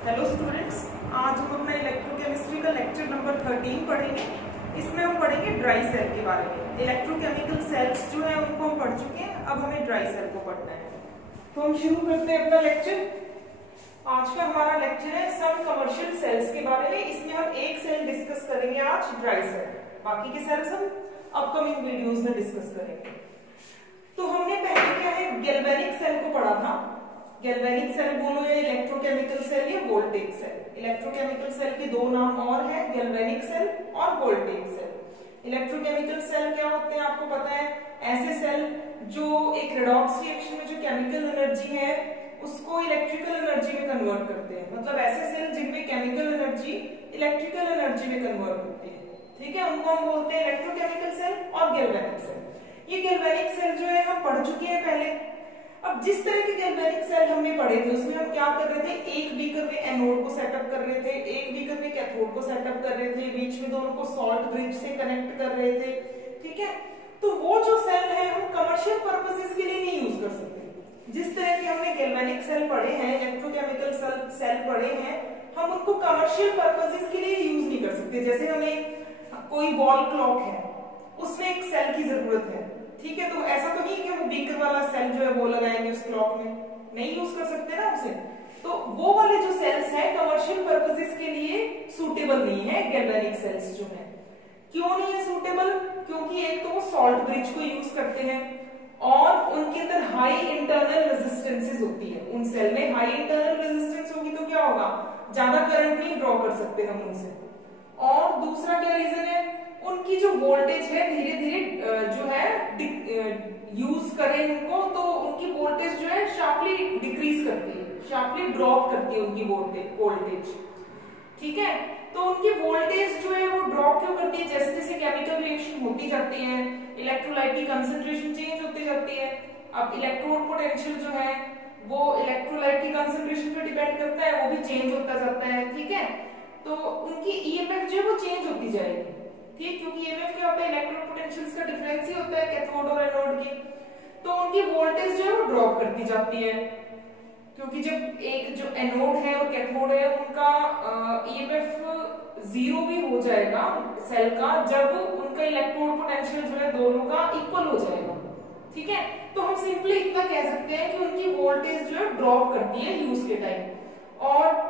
Hello students, आज हम अपना इलेक्ट्रोकेमिस्ट्री का लेक्चर नंबर 13 पढ़ेंगे। इसमें हम पढ़ेंगे ड्राई सेल के बारे में। इलेक्ट्रोकेमिकल सेल्स जो है उनको हम पढ़ चुके हैं, अब हमें ड्राई सेल को पढ़ना है। तो हम शुरू करते हैं अपना लेक्चर। आज का हमारा लेक्चर है सम कमर्शियल सेल्स के बारे में। इसमें हम एक सेल डिस्कस करेंगे आज, ड्राई सेल। बाकी के सेल्स हम अपकमिंग वीडियोज में डिस्कस करेंगे। तो हमने पहले क्या है, गैल्वेनिक सेल को पढ़ा था। गैल्वेनिक सेल बोलो या इलेक्ट्रोकेमिकल सेल या वोल्टेज सेल। इलेक्ट्रोकेमिकल सेल के दो नाम और हैं, गैल्वेनिक सेल और वोल्टेज सेल। इलेक्ट्रोकेमिकल सेल क्या होते हैं आपको पता है, ऐसे सेल जो एक रेडॉक्स रिएक्शन में जो केमिकल एनर्जी है उसको इलेक्ट्रिकल एनर्जी में कन्वर्ट करते हैं। मतलब ऐसे सेल जिनमें केमिकल एनर्जी इलेक्ट्रिकल एनर्जी में कन्वर्ट होती है, ठीक है, उनको हम बोलते हैं इलेक्ट्रोकेमिकल सेल और गैल्वेनिक सेल। ये गैल्वेनिक सेल जो है हम पढ़ चुके हैं पहले। अब जिस तरह के गैल्वेनिक सेल हमने पढ़े थे उसमें हम क्या कर रहे थे, एक बीकर में एनोड को सेटअप कर रहे थे, एक बीकर में कैथोड को सेटअप कर रहे थे, बीच में दोनों को सॉल्ट ब्रिज से कनेक्ट कर रहे थे, ठीक है। तो वो जो सेल है हम कमर्शियल पर्पसेस के लिए नहीं यूज कर सकते। जिस तरह के हमने गैल्वेनिक सेल पढ़े हैं, इलेक्ट्रोकेमिकल सेल पढ़े हैं, हम उनको कमर्शियल पर्पसेस के लिए यूज नहीं कर सकते। जैसे हमें कोई वॉल क्लॉक है, उसमें एक सेल की जरूरत है, ठीक है। तो ऐसा तो नहीं है कि वो बीकर वाला सेल जो है वो लगाएंगे उस क्लॉक में, नहीं यूज कर सकते ना उसे। तो वो वाले जो सेल्स हैं कमर्शियल पर्पसेस के लिए सूटेबल नहीं है गैल्वेनिक सेल्स जो है। क्यों नहीं है सूटेबल? क्योंकि एक तो वो सॉल्ट ब्रिज को यूज करते हैं और उनके अंदर हाई इंटरनल रेजिस्टेंसेस होती है। उन सेल में हाई इंटरनल रेजिस्टेंस होगी तो क्या होगा, ज्यादा करंट नहीं ड्रॉ कर सकते हम उनसे। और दूसरा क्या रीजन है, उनकी जो वोल्टेज है धीरे धीरे जो है यूज करें उनको तो उनकी वोल्टेज जो है शार्पली डिक्रीज करती है, शार्पली ड्रॉप करती है उनकी वोल्टेज, ठीक है। तो उनकी वोल्टेज जो है वो ड्रॉप क्यों करती है? जैसे जैसे केमिकल रिएक्शन होती जाती है, इलेक्ट्रोलाइट की कंसंट्रेशन चेंज होती जाती है। अब इलेक्ट्रोड पोटेंशियल जो है वो इलेक्ट्रोलाइट की कंसंट्रेशन पे डिपेंड करता है, वो भी चेंज होता जाता है, ठीक है। तो उनकी ईएमएफ जो है वो चेंज होती जाएगी, ठीक, क्योंकि ईएमएफ क्या होता है, इलेक्ट्रोड पोटेंशियल्स का डिफरेंस ही होता है कैथोड और एनोड की। तो उनकी वोल्टेज जो है वो ड्रॉप करती जाती है, क्योंकि जब एक जो एनोड है और कैथोड है उनका ईएमएफ जीरो भी हो जाएगा सेल का जब उनका इलेक्ट्रोड पोटेंशियल जो है दोनों का इक्वल हो जाएगा, ठीक है। तो हम सिंपली इतना कह सकते हैं कि उनकी वोल्टेज जो है ड्रॉप करती है यूज के टाइम। और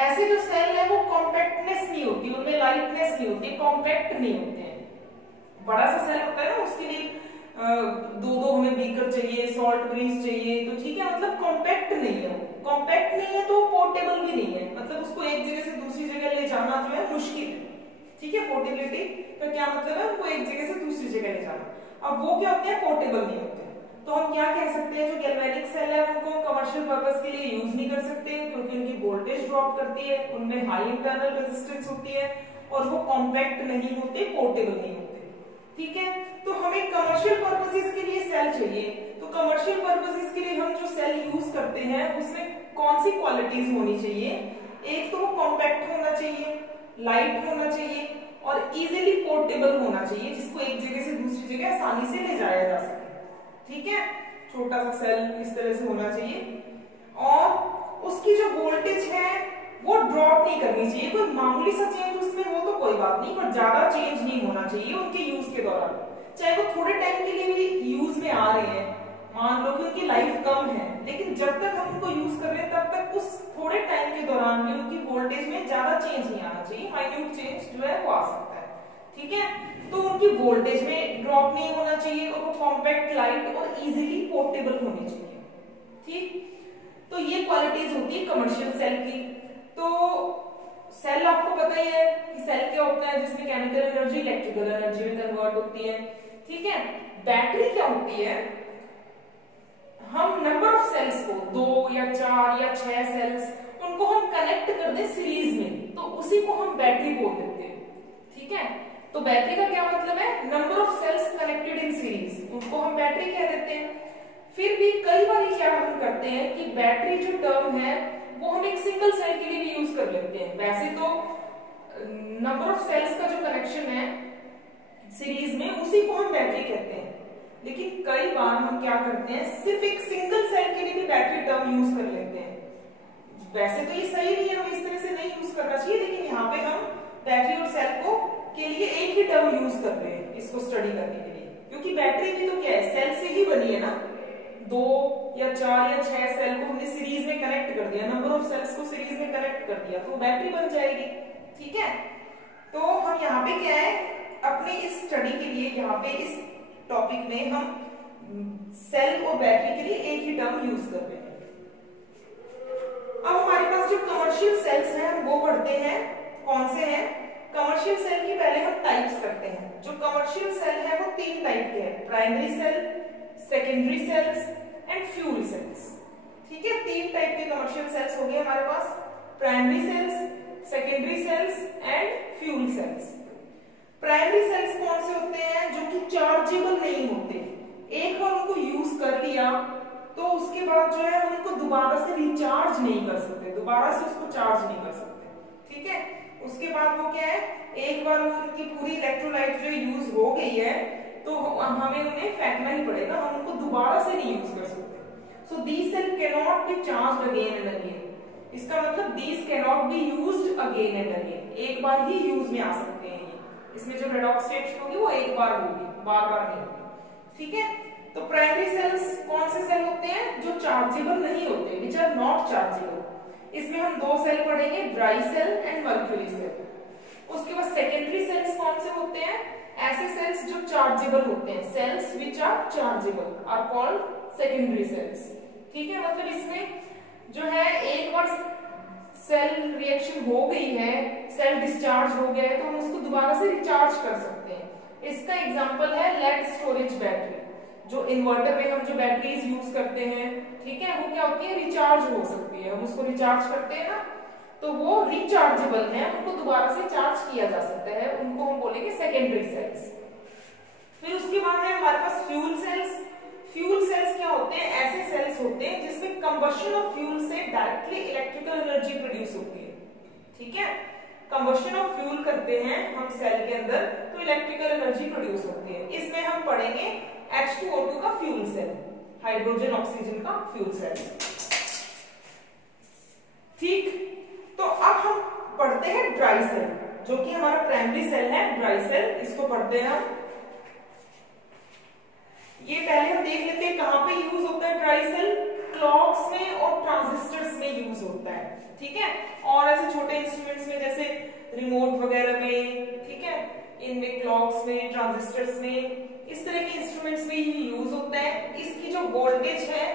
ऐसे जो सेल है वो कॉम्पैक्टनेस नहीं होती, उनमें लाइटनेस नहीं होती, कॉम्पैक्ट नहीं होते हैं। बड़ा सा सेल होता है ना, उसके लिए दो दो हमें बीकर चाहिए, सॉल्ट ब्रिज चाहिए, तो ठीक है, मतलब कॉम्पैक्ट नहीं है। कॉम्पैक्ट नहीं है तो पोर्टेबल भी नहीं है, मतलब उसको एक जगह से दूसरी जगह ले जाना जो है मुश्किल है, ठीक है। पोर्टेबिलिटी का क्या मतलब है, उनको एक जगह से दूसरी जगह ले जाना। अब वो क्या होते हैं, पोर्टेबल नहीं होते। तो हम क्या कह सकते हैं, जो गैल्वेनिक सेल है उनको कमर्शियल पर्पस के लिए यूज नहीं कर सकते क्योंकि उनकी वोल्टेज ड्रॉप करती है, उनमें हाई इंटरनल रेजिस्टेंस होती है और वो कॉम्पैक्ट नहीं होते, पोर्टेबल नहीं होते, ठीक है। तो हमें कमर्शियल पर्पसेस के लिए सेल चाहिए। तो कमर्शियल पर्पसेस के लिए हम जो सेल यूज करते हैं उसमें कौन सी क्वालिटीज होनी चाहिए? एक तो वो कॉम्पैक्ट होना चाहिए, लाइट होना चाहिए और इजीली पोर्टेबल होना चाहिए, जिसको एक जगह से दूसरी जगह आसानी से ले जाया जा सके, ठीक है। छोटा सा सेल इस तरह से होना चाहिए और उसकी जो वोल्टेज है वो ड्रॉप नहीं करनी चाहिए। कोई मामूली सा चेंज उसमें हो तो कोई बात नहीं, पर ज्यादा चेंज नहीं होना चाहिए उनके यूज के दौरान। चाहे वो थोड़े टाइम के लिए भी यूज में आ रहे हैं, मान लो कि उनकी लाइफ कम है, लेकिन जब तक हम उनको यूज कर रहे हैं तब तक उस थोड़े टाइम के दौरान में उनकी वोल्टेज में ज्यादा चेंज नहीं आना चाहिए, माइन्यूट चेंज जो है वो आ सकता है, ठीक है। तो उनकी वोल्टेज में ड्रॉप नहीं होना चाहिए और वो कॉम्पैक्ट, लाइट और इजीली पोर्टेबल होनी चाहिए, ठीक। तो ये क्वालिटीज होती है कमर्शियल सेल की। तो सेल आपको पता ही है कि सेल क्या होता है, जिसमें केमिकल एनर्जी इलेक्ट्रिकल एनर्जी में कन्वर्ट होती है, ठीक है। बैटरी क्या होती है, हम नंबर ऑफ सेल्स को 2 या 4 या 6 सेल्स उनको हम कनेक्ट कर दें सीरीज में तो उसी को हम बैटरी बोल देते हैं, ठीक है। तो बैटरी का क्या मतलब है, number of cells connected in series, उनको हम बैटरी कह देते हैं। फिर भी कई बार क्या हम करते हैं कि बैटरी जो टर्म है वो हम एक सिंगल सेल के लिए भी यूज कर लेते हैं। वैसे तो नंबर ऑफ सेल्स का जो कनेक्शन है सीरीज में उसी को हम बैटरी कहते हैं, लेकिन कई बार हम क्या करते हैं, सिर्फ एक सिंगल सेल के लिए भी बैटरी टर्म यूज कर लेते हैं। वैसे तो ये सही नहीं है हमें इसको स्टडी करने के लिए, क्योंकि बैटरी भी तो क्या है, सेल से ही बनी है ना। 2 या 4 या 6 सेल को हमने सीरीज में कनेक्ट कर दिया, नंबर ऑफ सेल्स को सीरीज में कनेक्ट कर दिया तो बैटरी बन जाएगी। ठीक है, तो हम यहाँ पे क्या है, अपने इस स्टडी के लिए यहाँ पे इस टॉपिक में हम सेल और बैटरी के लिए एक ही टर्म यूज कर रहे हैं। अब हमारे पास जो कमर्शियल सेल्स हैं हम वो पढ़ते हैं, कौन से हैं। कमर्शियल सेल की पहले हम टाइप्स करते हैं। जो कमर्शियल सेल है वो 3 टाइप के हैं, primary cell, secondary cells and fuel cells. ठीक है, 3 टाइप के कमर्शियल सेल्स हो गए हमारे पास, primary cells, secondary cells and fuel cells. Primary cells कौन से होते हैं, जो कि चार्जेबल नहीं होते, एक बार उनको यूज कर लिया तो उसके बाद जो है हम उनको दोबारा से रिचार्ज नहीं कर सकते, दोबारा से उसको चार्ज नहीं कर सकते। ठीक है, उसके बाद वो क्या है, एक बार उनकी पूरी इलेक्ट्रोलाइट जो यूज हो गई है तो हमें उन्हें फेंकना ही पड़ेगा, हम उनको दोबारा से नहीं यूज कर सकते। So these cell can not be charged again and again. इसका मतलब these can not be used again and again, एक बार ही यूज में आ सकते हैं ये। इसमें जो रेडॉक्स स्टेट होगी वो एक बार होगी, बार बार नहीं होगी। ठीक है, तो प्राइमरी सेल्स कौन से सेल होते हैं, जो चार्जेबल नहीं होते, विच आर नॉट चार्जेबल। इसमें हम 2 सेल पढ़ेंगे, dry cell and mercury cell. उसके बाद सेकेंडरी सेल्स कौन से होते हैं, ऐसे सेल्स जो चार्जेबल होते हैं, cells which are chargeable are called secondary cells. ठीक है, मतलब इसमें जो है एक बार सेल रिएक्शन हो गई है, सेल डिस्चार्ज हो गया है तो हम उसको दोबारा से रिचार्ज कर सकते हैं। इसका एग्जांपल है लेड स्टोरेज बैटरी, जो इन्वर्टर में हम जो बैटरीज यूज करते हैं, ठीक है, वो क्या होती है, रिचार्ज हो सकती है। हम उसको रिचार्ज करते हैं ना, तो वो रिचार्जेबल है, उनको दोबारा से चार्ज किया जा सकता है, उनको हम बोलेंगे सेकेंडरी सेल्स। फिर उसके बाद है हमारे पास फ्यूल सेल्स। फ्यूल सेल्स क्या होते हैं, ऐसे सेल्स होते हैं जिसमें कंबशन ऑफ फ्यूल से डायरेक्टली इलेक्ट्रिकल एनर्जी प्रोड्यूस होती है। ठीक है, कंबशन ऑफ फ्यूल करते हैं हम सेल के अंदर तो इलेक्ट्रिकल एनर्जी प्रोड्यूस होती है। इसमें हम पढ़ेंगे H2O2 का फ्यूल सेल, हाइड्रोजन ऑक्सीजन का फ्यूल सेल। ठीक, तो अब हम पढ़ते हैं ड्राई सेल, जो कि हमारा प्राइमरी सेल है, ड्राई सेल, इसको पढ़ते हैं हम। ये पहले हम देख लेते हैं कहां पे यूज होता है ड्राई सेल, क्लॉक्स में और ट्रांजिस्टर्स में यूज होता है। ठीक है, और ऐसे छोटे इंस्ट्रूमेंट्स में जैसे रिमोट वगैरह में, ठीक है, इनमें क्लॉक्स में, ट्रांजिस्टर्स में, इस तरह के इंस्ट्रूमेंट्स में ये यूज होता है। इसकी जो वोल्टेज है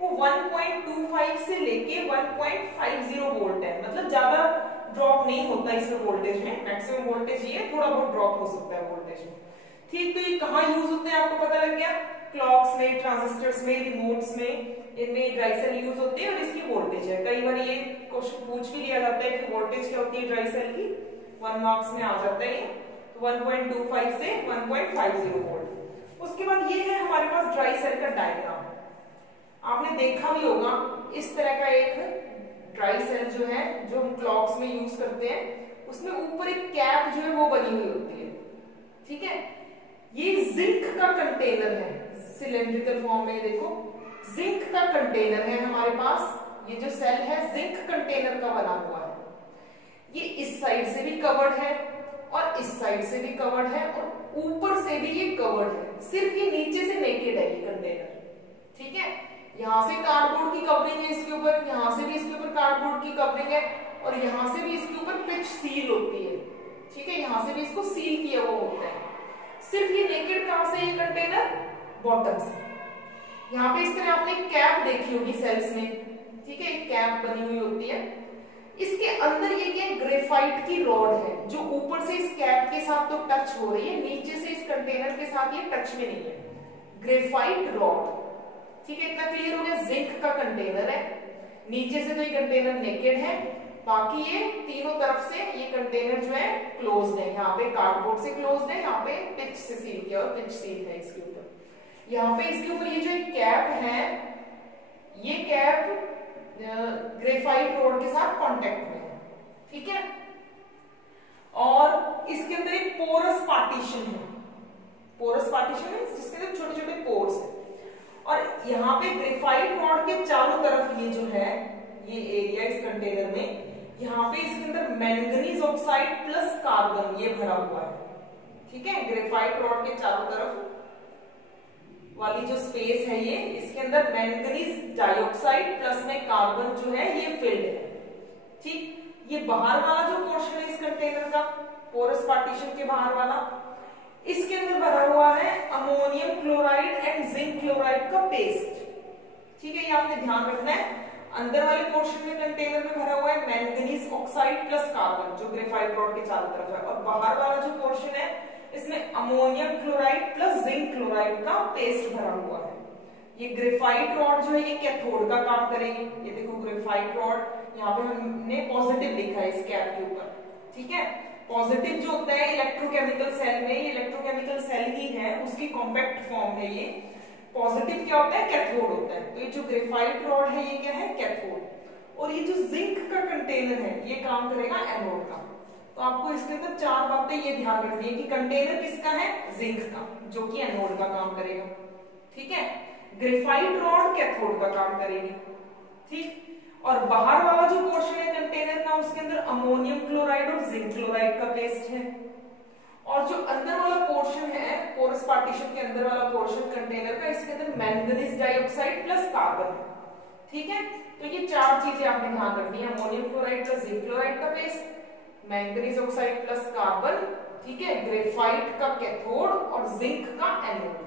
वो 1.25 से लेके 1.50 वोल्ट है, मतलब ज्यादा ड्रॉप नहीं होता इसमें वोल्टेज में, मैक्सिमम वोल्टेज ये, थोड़ा बहुत ड्रॉप हो सकता है वोल्टेज में। ठीक, तो ये कहाँ यूज होते हैं आपको पता लग गया, क्लॉक्स में, ट्रांजिस्टर्स में, रिमोट्स में, इनमें ड्राई सेल यूज होती है। और इसकी वोल्टेज है, कई बार ये क्वेश्चन पूछ भी लिया जाता है कि वोल्टेज क्या होती है ड्राई सेल की, 1 मार्क्स में आ जाता है, तो 1.25 से 1.50 वोल्ट। उसके बाद ये है हमारे पास ड्राई सेल का डायग्राम, आपने देखा भी होगा, इस तरह का एक ड्राई सेल जो है, जो हम क्लॉक्स में यूज करते हैं, उसमें ऊपर एक कैप जो है वो बनी हुई होती है। ठीक है, ये जिंक का कंटेनर है, सिलेंड्रिकल फॉर्म में, देखो जिंक का कंटेनर है हमारे पास, ये जो सेल है जिंक कंटेनर का बना हुआ है। ये इस साइड से भी कवर्ड है और इस साइड से भी कवर्ड है और ऊपर से भी ये कवर्ड है, सिर्फ ये नीचे से नेकेड है ये कंटेनर। ठीक है, यहाँ से कार्डबोर्ड की कवरिंग है इसके ऊपर, यहाँ से भी इसके ऊपर कार्डबोर्ड की कवरिंग है और यहाँ से भी इसके ऊपर पिच सील होती है। ठीक है, यहाँ से भी इसको सील किया हुआ होता है। सिर्फ ये नेकेड कहां से, ये कंटेनर बॉटम से। यहाँ पे इस तरह आपने कैप देखी होगी सेल्स में, ठीक है, एक कैप बनी हुई होती है। इसके अंदर ये क्या, ग्रेफाइट की रॉड है, जो ऊपर से इस कैप के साथ तो टच हो रही है, नीचे से इस कंटेनर के साथ ये टच में नहीं है, ग्रेफाइट रॉड। ठीक है, इतना क्लियर हो गया, जिंक का कंटेनर है, नीचे से तो ये कंटेनर नेकेड है, बाकी ये तीनों तरफ से ये कंटेनर जो है क्लोज्ड है, यहाँ पे कार्डबोर्ड से क्लोज्ड है, यहाँ पे पिच से सील किया और पिच सील है इसके ऊपर। यहाँ पे इसके ऊपर ये जो एक कैप है, ये कैप ग्रेफाइट रोड के साथ कांटेक्ट में है। ठीक है, और इसके अंदर एक पोरस पार्टीशन है, पोरस पार्टीशन है जिसके अंदर छोटे छोटे पोर्स है, और यहाँ पे ग्रेफाइट रॉड के चारों तरफ ये जो है, ये एरिया इस कंटेनर में, यहाँ पे इसके अंदर मैंगनीज ऑक्साइड प्लस कार्बन ये भरा हुआ है। ठीक है, ग्रेफाइट रॉड के चारों तरफ वाली जो स्पेस है ये, इसके अंदर मैंगनीज डाइऑक्साइड प्लस में कार्बन जो है ये फिल्ड है। ठीक, ये बाहर वाला जो पोर्शन है इस कंटेनर का, पोरस पार्टीशन के बाहर वाला, इसके अंदर भरा हुआ है ammonium chloride and zinc chloride का पेस्ट। ठीक है, ये आपने ध्यान रखना है। अंदर वाले पोर्शन में कंटेनर में भरा हुआ है मैंगनीज ऑक्साइड प्लस कार्बन जो ग्रेफाइट रॉड के चारों तरफ है, और बाहर वाला जो पोर्शन है इसमें ammonium chloride plus zinc chloride का पेस्ट भरा हुआ है। ये ग्रेफाइट रॉड जो है ये कैथोड का काम करेगी। ये देखो ग्रेफाइट रॉड, यहाँ पे हमने पॉजिटिव लिखा है इस कैप के ऊपर। ठीक है, पॉजिटिव जो होता है इलेक्ट्रोकेमिकल सेल में, ये इलेक्ट्रोकेमिकल सेल ही है, उसकी कॉम्पैक्ट फॉर्म है ये। पॉजिटिव क्या होता है, कैथोड होता है। तो ये जो ग्रेफाइट रॉड है ये क्या है, कैथोड। और ये जो जिंक का कंटेनर है ये काम करेगा एनोड का। तो आपको इसके अंदर चार बातें ये ध्यान रखनी है कि कंटेनर किसका है, जिंक का, जो कि एनोड का काम करेगा। ठीक है, ग्रेफाइट रॉड कैथोड का काम करेगी। ठीक, और बाहर वाला जो पोर्शन है कंटेनर का उसके अंदर अमोनियम क्लोराइड और जिंक क्लोराइड का पेस्ट है। और जो अंदर वाला पोर्शन है, पोरस पार्टीशन के अंदर वाला पोर्शन कंटेनर का, इसके अंदर मैंगनीज डाइऑक्साइड प्लस कार्बन है। ठीक है, तो ये चार चीजें आपने ध्यान रखनी है, ammonium chloride plus zinc chloride का paste, manganese oxide plus carbon, ठीक है, ग्रेफाइट का कैथोड और जिंक का एनोड।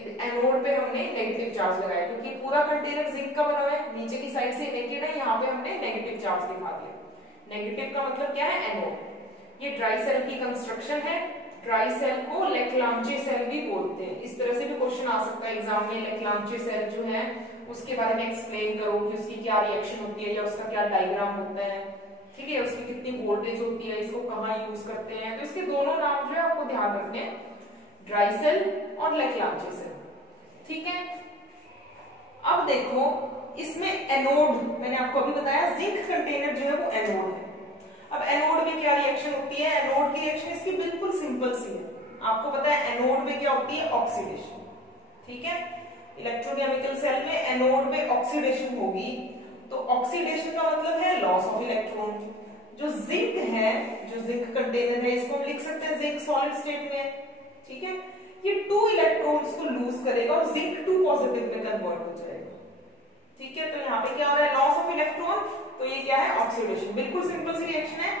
एनोड पे हमने नेगेटिव चार्ज लगाया क्योंकि पूरा कंटेनर जिंक का बना हुआ है, नीचे की साइड से नेगेटिव है, यहाँ पे हमने नेगेटिव चार्ज दिखा दिया। नेगेटिव का मतलब क्या है, एनोड। ये ड्राई सेल की कंस्ट्रक्शन है। ड्राई सेल को लेक्लांचे सेल भी बोलते हैं। इस तरह से भी क्वेश्चन आ सकता है एग्जाम में, लेक्लांचे सेल जो है उसके बारे में एक्सप्लेन करो कि उसकी क्या रिएक्शन होती है या उसका क्या डायग्राम होता है। ठीक है, उसकी कितनी वोल्टेज होती है, इसको कहाँ यूज करते हैं। तो इसके दोनों नाम जो है आपको ध्यान रखने हैं, ड्राई सेल और लेक्लांचे सेल। ठीक है, अब देखो इसमें एनोड, मैंने आपको अभी बताया जिंक कंटेनर जो है वो एनोड है। अब एनोड में क्या रिएक्शन होती है, एनोड की रिएक्शन इसकी बिल्कुल सिंपल सी है। आपको पता है एनोड में क्या होती है, ऑक्सीडेशन। ठीक है, इलेक्ट्रोकेमिकल सेल में एनोड में ऑक्सीडेशन होगी, तो ऑक्सीडेशन का मतलब है लॉस ऑफ इलेक्ट्रॉन। जो जिंक है, जो जिंक कंटेनर है, इसको हम लिख सकते हैं जिंक सॉलिड स्टेट में। ठीक है, ये 2 इलेक्ट्रॉन्स को लूज करेगा और जिंक 2 पॉजिटिव में कन्वर्ट हो जाएगा। ठीक है, तो यहाँ पे क्या हो रहा है, लॉस ऑफ इलेक्ट्रॉन, तो ये क्या है, ऑक्सीडेशन। बिल्कुल सिंपल सी रिएक्शन है,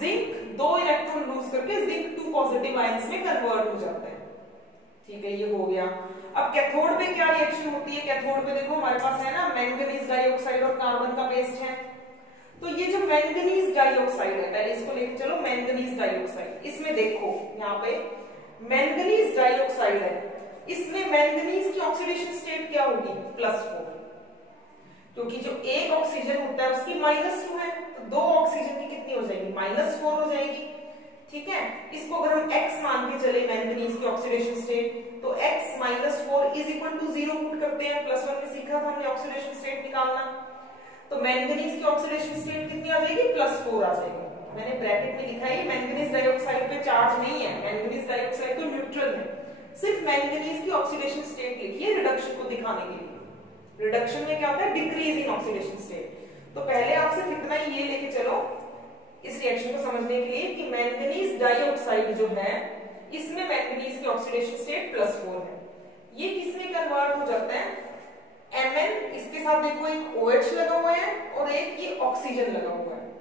जिंक 2 इलेक्ट्रॉन लूज करके जिंक 2 पॉजिटिव आयंस में कन्वर्ट हो जाता है। ठीक है, ये हो गया। अब कैथोड पे क्या रिएक्शन होती है, कैथोड पे देखो हमारे पास है ना मैंगनीज डाइऑक्साइड और कार्बन का पेस्ट है। तो ये जो मैंगनीज डाइऑक्साइड है, पहले इसको लेके चलो, मैंगनीज डाइऑक्साइड, इसमें देखो यहाँ पे मैंगनीज डाइऑक्साइड है, इसमें मैंगनीज की ऑक्सीडेशन स्टेट क्या होगी, +4, क्योंकि जो एक ऑक्सीजन होता है उसकी -2 है, तो 2 ऑक्सीजन की कितनी हो जाएगी, -4 हो जाएगी। ठीक है, इसको अगर हम x मान के चले मैंगनीज की ऑक्सीडेशन स्टेट, तो x -4 = 0 पुट करते हैं। +1 में सीखा था हमने ऑक्सीडेशन स्टेट निकालना, तो मैंगनीज की ऑक्सीडेशन स्टेट कितनी आ जाएगी, +4 आ जाएगी। मैंने ब्रैकेट में लिखा है मैंगनीज डाइऑक्साइड पे चार्ज नहीं है, मैंगनीज डाइऑक्साइड तो न्यूट्रल है, सिर्फ मैंगनीज की ऑक्सीडेशन स्टेट लिखी है रिडक्शन को दिखाने के लिए। रिडक्शन में क्या होता है, डिक्रीज इन ऑक्सीडेशन स्टेट। तो पहले आप सिर्फ इतना ही ये लेके चलो इस रिएक्शन को समझने के लिए कि मैंगनीज डाइऑक्साइड जो है इसमें मैंगनीज की ऑक्सीडेशन स्टेट +4 है। ये किसमें कन्वर्ट हो जाता है, Mn, इसके साथ देखो एक OH लगा हुआ है और एक ये ऑक्सीजन लगा हुआ है।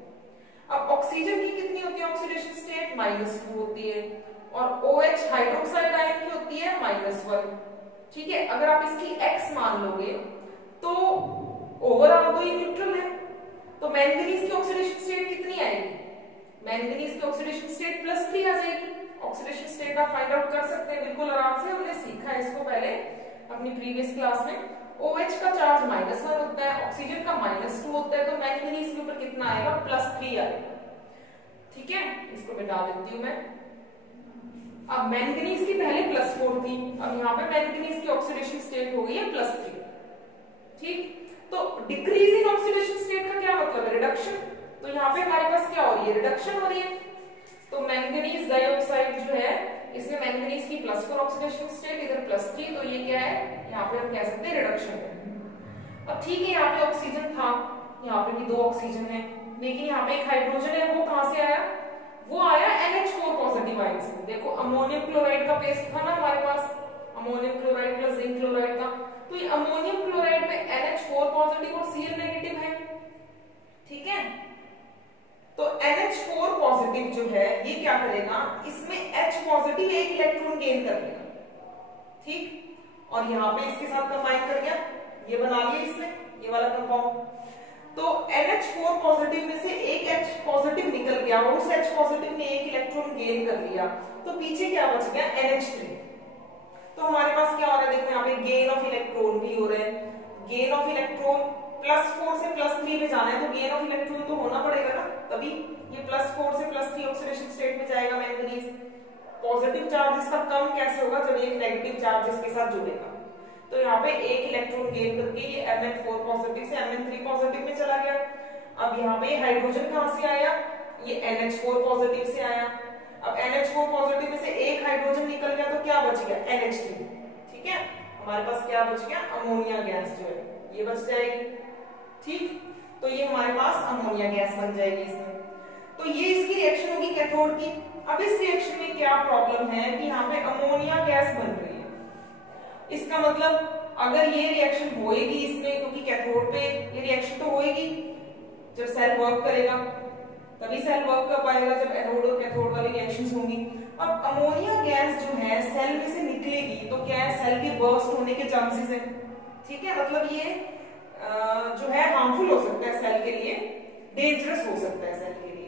अब ऑक्सीजन की कितनी होती है ऑक्सीडेशन स्टेट, -2 होती है, और OH हाइड्रोक्साइड आयन की होती है -1। ठीक है, अगर आप इसकी x मान लोगे तो ओवरऑल तो ये न्यूट्रल है, तो मैंगनीज की ऑक्सीडेशन स्टेट कितनी आएगी, मैंगनीज की ऑक्सीडेशन स्टेट +3 आ जाएगी। ऑक्सीडेशन स्टेट आप फाइंड आउट कर सकते हैं बिल्कुल आराम से, हमने सीखा है इसको पहले अपनी प्रीवियस क्लास में। OH का चार्ज -1 होता है, ऑक्सीजन का -2 होता है, तो मैंगनीज के ऊपर कितना आएगा, +3 आएगा। ठीक है, इसको मिटा देती हूं मैं। अब मैंगनीज की पहले +4 थी, अब यहाँ पे मैंगनीज की ऑक्सीडेशन स्टेट हो गई है +3। ठीक, तो डिक्रीज इन ऑक्सीडेशन स्टेट का क्या मतलब है, रिडक्शन। तो यहाँ पे हमारे पास क्या हो रही है, रिडक्शन हो रही है। तो मैंगनीज डाइऑक्साइड जो है इसमें मैंगनीज की +4 ऑक्सीडेशन स्टेट, इधर +3, तो ये क्या है, यहाँ पे हम कह सकते हैं रिडक्शन है। अब ठीक है, यहाँ पे ऑक्सीजन था, यहाँ पे भी 2 ऑक्सीजन है, लेकिन यहाँ पे एक हाइड्रोजन है, वो कहां से आया, वो आया NH4 पॉजिटिव आयन से। देखो अमोनियम क्लोराइड का पेस्ट था ना हमारे पास, ammonium chloride plus zinc chloride का, तो ये अमोनियम क्लोराइड में NH4 पॉजिटिव और Cl नेगेटिव है, ठीक है। तो NH4 पॉजिटिव जो है ये क्या करेगा, इसमें H पॉजिटिव एक इलेक्ट्रॉन गेन कर लेगा, ठीक, और यहाँ पे इसके साथ कंबाइन कर गया, ये बना लिया इसने ये वाला कंपाउंड। तो NH4 पॉजिटिव में से एक H पॉजिटिव निकल गया और उस H पॉजिटिव ने एक इलेक्ट्रॉन गेन कर लिया, तो पीछे क्या बच गया, NH3। तो हमारे पास क्या हो रहा है, देखो यहाँ पे गेन ऑफ इलेक्ट्रॉन भी हो रहे हैं, गेन ऑफ इलेक्ट्रॉन +4 से +3 में जाना है तो गेन ऑफ इलेक्ट्रॉन तो होना पड़ेगा ना, तभी ये +4 से +3 ऑक्सीडेशन स्टेट में जाएगा मैंगनीज। पॉजिटिव चार्ज इसका कम कैसे होगा, जब एक नेगेटिव चार्ज इसके साथ जुड़ेगा। तो यहाँ पे एक इलेक्ट्रॉन गेन करके ये Mn4 पॉजिटिव से Mn3 पॉजिटिव में चला गया। अब यहाँ पे हाइड्रोजन कहाँ से आया, ये NH4 पॉजिटिव से आया। अब NH4 पॉजिटिव में से एक हाइड्रोजन निकल गया तो क्या बच गया, NH3, ठीक है। हमारे पास क्या बच गया, अमोनिया गैस जो है ये बच जाएगी, ठीक। तो ये हमारे पास अमोनिया गैस बन जाएगी इसमें। तो ये इसकी रिएक्शन होगी कैथोड की। अब इस रिएक्शन में क्या प्रॉब्लम है कि यहाँ पे अमोनिया गैस बन रही है, इसका मतलब अगर ये रिएक्शन होएगी इसमें, क्योंकि कैथोड पे ये रिएक्शन तो होएगी, जब सेल वर्क करेगा तभी सेल वर्क कर पाएगा, जब एनोड और कैथोड वाली रिएक्शंस होंगी। अब अमोनिया गैस जो है सेल में से निकलेगी तो क्या है, सेल के बर्स्ट होने के चांसेस है, ठीक है। मतलब ये जो है हार्मफुल हो सकता है सेल के लिए, डेंजरस हो सकता है सेल के लिए।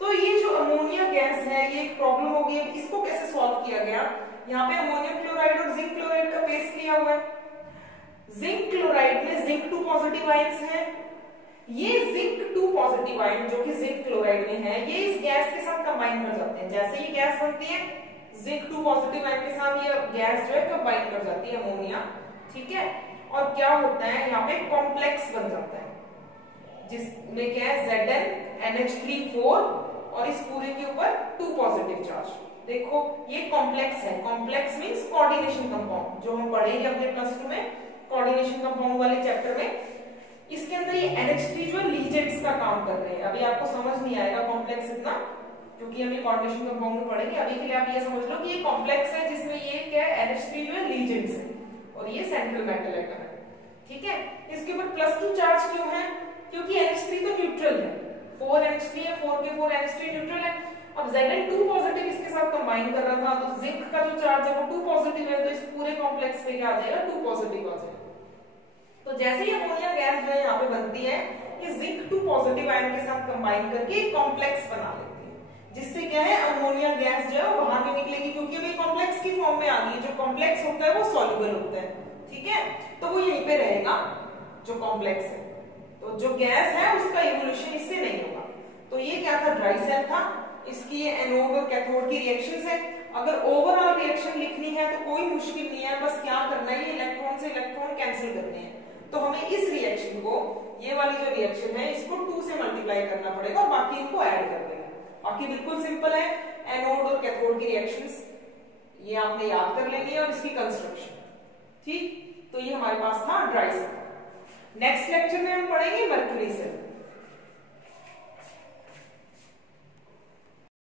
तो ये जो अमोनिया गैस है ये एक प्रॉब्लम होगी। अब इसको कैसे सॉल्व किया गया, यहाँ पे अमोनियम क्लोराइड और जिंक क्लोराइड का पेस्ट लिया हुआ है। जिंक क्लोराइड में जिंक 2 पॉजिटिव आयंस हैं, ये जिंक 2 पॉजिटिव आयन जो कि जिंक क्लोराइड में है ये इस गैस के साथ कंबाइन कर जाते हैं। जैसे ये गैस बनती है जिंक 2 पॉजिटिव आयन के साथ ये गैस जो है कंबाइन कर जाती है अमोनिया, ठीक है। और क्या होता है, यहाँ पे कॉम्प्लेक्स बन जाता है जिसमें क्या है ZnNH3 और इस पूरे के ऊपर 2 पॉजिटिव चार्ज। देखो ये कॉम्प्लेक्स है, कॉम्प्लेक्स मींस कोऑर्डिनेशन कंपाउंड, जो हम पढ़ेंगे अपने +2 में कोऑर्डिनेशन कंपाउंड वाले चैप्टर में। इसके अंदर ये NH3 जो लीजेंड्स का काम कर रहे हैं। अभी आपको समझ नहीं आएगा कॉम्प्लेक्स इतना, क्योंकि हम ये कोऑर्डिनेशन कंपाउंड में पढ़ेंगे। अभी के लिए आप ये समझ लो कि ये कॉम्प्लेक्स है जिसमें ये क्या है, NH3 जो है लीजेंड्स है और ये सेंट्रल मेटल एटम है, ठीक है। इसके ऊपर +2 चार्ज क्यों है, क्योंकि NH3 तो न्यूट्रल है, 4 NH3 है, 4 के 4 NH3 न्यूट्रल है। अब Zn2 पॉजिटिव इसके साथ कंबाइन कर रहा था तो जिंक का जो चार्ज है वो 2 पॉजिटिव है, तो इस पूरे कॉम्प्लेक्स पे क्या आ जाएगा, 2 पॉजिटिव आ जाएगा। तो जैसे ही अमोनिया गैस जो है यहाँ पे बनती है, ये जिंक 2 पॉजिटिव आयन के साथ कंबाइन करके एक कॉम्प्लेक्स बना लेती है, जिससे क्या है अमोनिया गैस जो है वो बाहर नहीं निकलेगी, क्योंकि अभी कॉम्प्लेक्स की फॉर्म में आ गई। जो कॉम्प्लेक्स होता है वो सॉल्युबल होता है, ठीक है, तो वो यहीं पे रहेगा जो कॉम्प्लेक्स है। तो जो गैस है उसका इवोल्यूशन इससे नहीं होगा। तो ये क्या था, ड्राई सेल था, इसकी ये एनोड और कैथोड की रिएक्शंस है। अगर ओवरऑल रिएक्शन लिखनी है तो कोई मुश्किल नहीं है, बस क्या करना है, ये इलेक्ट्रॉन से इलेक्ट्रॉन कैंसिल करने हैं। तो हमें इस रिएक्शन को, ये वाली जो रिएक्शन है इसको 2 से मल्टीप्लाई करना पड़ेगा और बाकी इनको ऐड कर देंगे। बाकी बिल्कुल सिंपल है, एनोड और कैथोड की रिएक्शंस ये आपने याद कर लेनी है और इसकी कंस्ट्रक्शन, ठीक। तो ये हमारे पास था ड्राई सेल। नेक्स्ट लेक्चर में हम पढ़ेंगे मर्क्यूरी सेल।